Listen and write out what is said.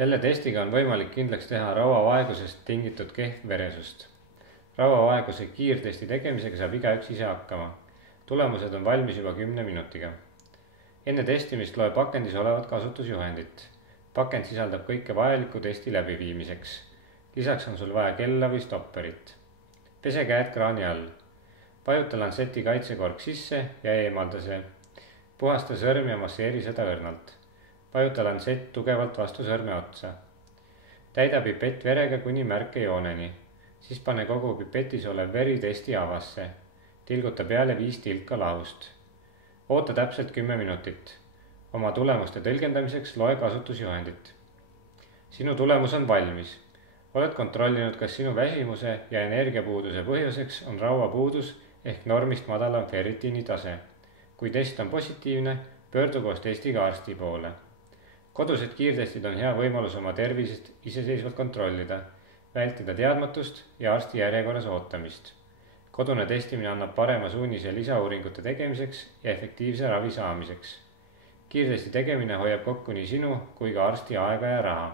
Selle testiga on võimalik kindlaks teha rauavaegusest tingitud kehv veresust. Rauavaeguse kiirtesti tegemisega saab igaüks ise hakkama. Tulemused on valmis juba 10 minutiga. Enne testimist loe pakendis olevat kasutusjuhendit. Pakend sisaldab kõike vajalikku testi läbiviimiseks. Lisaks on sul vaja kella või stopperit. Pese käed kraani all. Vajuta lanseti kaitsekork sisse ja eemalda see. Puhasta sõrm ja masseeri seda õrnalt. Vajuta lansett tugevalt vastu sõrme otsa. Täida pipett verega kuni märke jooneni. Siis pane kogu pipetis olev veri testi avasse. Tilguta peale 5 tilka lahust. Oota täpselt 10 minutit. Oma tulemuste tõlgendamiseks loe kasutusjuhendit. Sinu tulemus on valmis. Oled kontrollinud, kas sinu väsimuse ja energiapuuduse põhjuseks on rauapuudus ehk normist madalam ferritiini tase. Kui test on positiivne, pöördu koos testiga arsti poole. Kodused kiirtestid on hea võimalus oma tervisest iseseisvalt kontrollida, vältida teadmatust ja arsti järjekorras ootamist. Kodune testimine annab parema suunise lisauuringute tegemiseks ja efektiivse ravi saamiseks. Kiirtesti tegemine hoiab kokku nii sinu kui ka arsti aega ja raha.